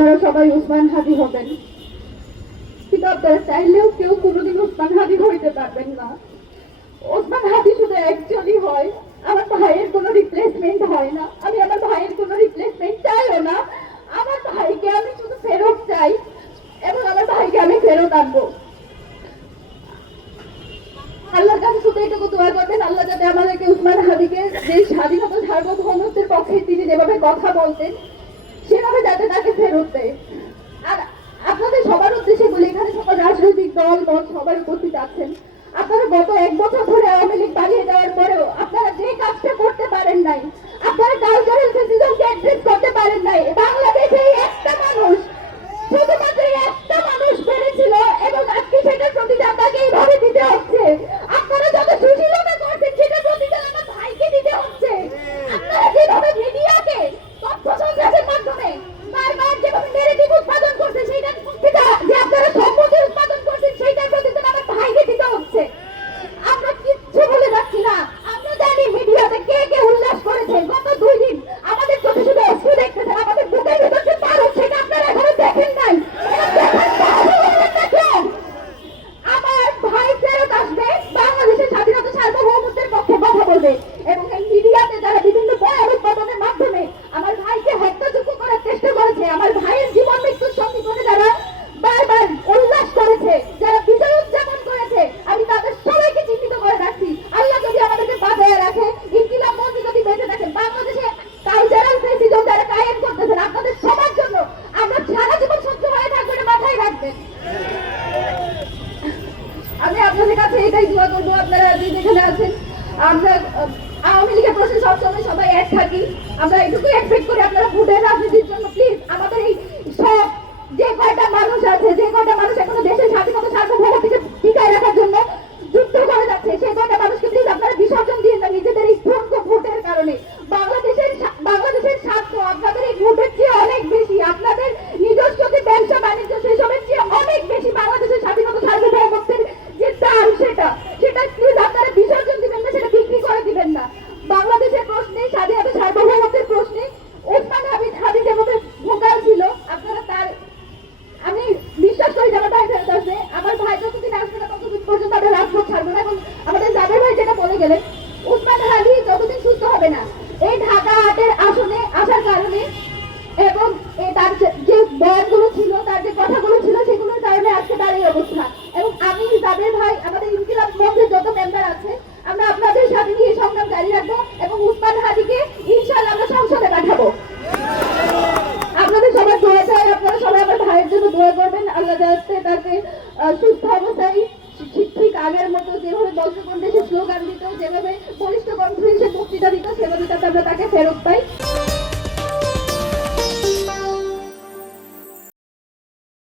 আপনারা সবাই উসমান হাদি হবেন, কিন্তু আপনারা চাইলেও কেউ কোনোদিন উসমান হাদি হইতে পারবেন না। ওসমান হাদি শুধু একজনই হয়, আমার ভাইয়ের কোনো রিপ্লেসমেন্ট হয় না। আমি আমার ভাইয়ের কোনো রিপ্লেসমেন্ট চাইও না। আমার ভাইকে আমি শুধু ফেরত চাই এবং আমার ভাইকে আমি ফেরত আনবো। আল্লাহর কাছে শুধু এটুকু দোয়া করবেন, আল্লাহ যাতে আমাদেরকে উসমান হাদিকে যে স্বাধীনতা সার্বভৌমত্বের পক্ষে তিনি যেভাবে কথা বলতেন সেভাবে যাতে তাকে ফেরত দেয়। আর আপনাদের সবার উদ্দেশ্যে বলি, এখানে সকল রাজনৈতিক দল মত সবাই উপস্থিত আছেন। আপনারা গত 1 বছর ধরে আওয়ামী লীগ পালিয়ে যাওয়ার পরেও আপনারা যে কাজটা করতে পারেন নাই, আপনারা কালচারাল ফেসিজমকে অ্যাড্রেস করতে পারেন নাই। বাংলাদেশে একটা মানুষ, শুধুমাত্র একটা মানুষ পেরেছিল এবং আজকে সেটার প্রতিদান তাকে এইভাবে দিতে হচ্ছে। আপনারা যত সুশীলতা করছেন সেটার প্রতিদান আমার ভাইকে দিতে হচ্ছে। আপনারা যেভাবে মিডিয়াকে তথ্য সংগ্রহের মাধ্যমে বারবার যেভাবে নেগেটিভ উৎপাদন করছে, সেইটার যে আপনারা সম্পত্তি উৎপাদন করছেন সেইটার প্রতিদান আমার ভাইকে দিতে হচ্ছে। আমরা কিচ্ছু বলে যাচ্ছি না। আমরা জানি মিডিয়াতে কে কে উল্লাস করেছে। গত 2 দিন আমাদের চোখে শুধু অশ্রু দেখতেছেন, আমাদের বুকের ভিতর যে পারদ সেটা আপনারা এখনো দেখেন নাই। আমার ভাই ফেরত আসবে, বাংলাদেশের স্বাধীনতা সার্বভৌমত্বের পক্ষে কথা বলবে এবং এই মিডিয়াতে যারা বিভিন্ন বয়ান উৎপাদনের মাধ্যমে আমার ভাইকে হত্যাযোগ্য করার চেষ্টা করেছে, আমার ভাইয়ের জীবন মৃত্যুর সঙ্গে করে যারা বারবার উল্লাস করেছে, যারা বিজয় উদযাপন করেছে, আমি তাদের সবাইকে চিহ্নিত করে রাখছি। আল্লাহ যদি আমাদেরকে বাঁচায় রাখে, ইনকিলাব মঞ্চ যদি বেঁচে থাকে, বাংলাদেশে কালচারাল ফেসিজম যারা কায়েম করতেছেন আপনাদের সবার জন্য আমরা সারা জীবন সহ্য হয়ে থাকবো, এটা মাথায় রাখবেন। আমি আপনাদের কাছে এটাই দোয়া করবো, আপনারা যেখানে আছেন, আমরা আওয়ামী লীগের প্রশ্নে সবসময় সবাই এক থাকি। আমরা এটুকুই এক্সপেক্ট করি আপনারা ভোটের রাজনীতির জন্য প্লিজ আমাদের এই সব যে কয়টা মানুষ আছে, যে কয়টা মানুষ এখনো দেশের স্বাধীনতা সার্বভৌমত্বকে টিকায় রাখার জন্য যুদ্ধ করে যাচ্ছে, সেই কয়টা মানুষকে প্লিজ আপনারা বিসর্জন দিয়ে না নিজেদের এই ভোটের কারণে। বাংলাদেশের স্বার্থ আপনাদের এই ভোটের চেয়ে অনেক বেশি, আপনাদের নিজস্ব যে ব্যবসা বাণিজ্য সেসবের চেয়ে অনেক বেশি বাংলাদেশের স্বাধীনতা সার্বভৌমত্বের যে দাম সেটা প্লিজ আপনারা বিসর্জন দিবেন না, সেটা বিক্রি করে দিবেন না। বাংলাদেশের প্রশ্নে, স্বাধীনতা সার্বভৌমত্বের প্রশ্নে ওসমান হাদি যেভাবে ভোকাল ছিল, আপনারা তার, আমি বিশ্বাস করি যে আমার ভাই ফেরত আসবে। আমার ভাই যতদিন আসবে না ততদিন পর্যন্ত আমরা রাজপথ ছাড়বো না। এবং আমাদের জাবের ভাই যেটা বলে গেলেন, উসমান হাদি যতদিন সুস্থ হবে না এই ঢাকা 8-এর আসনে আসার কারণে এবং তার যে বয়ানগুলো ছিল, তার যে কথাগুলো ছিল, সেগুলোর কারণে আজকে তার এই অবস্থা। এবং আমি জাবের ভাই, আমাদের ইনকিলাব মঞ্চের যত মেম্বার আছে, আমরা আপনাদের সাথে নিয়ে সংগ্রাম জারি রাখবো এবং উসমান হাদিকে ইনশাআল্লাহ আমরা সংসদে পাঠাবো। আপনাদের সবার দোয়া চাই, আপনারা সবাই আমার ভাইয়ের জন্য দোয়া করবেন। আল্লাহ যাতে তাকে সুস্থ অবস্থায় ঠিক আগের মতো যেভাবে বর্ষকণ দেশে স্লোগান দিত, যেভাবে বলিষ্ঠ কণ্ঠে সে বক্তৃতা দিত, সেভাবে যাতে আমরা তাকে ফেরত পাই।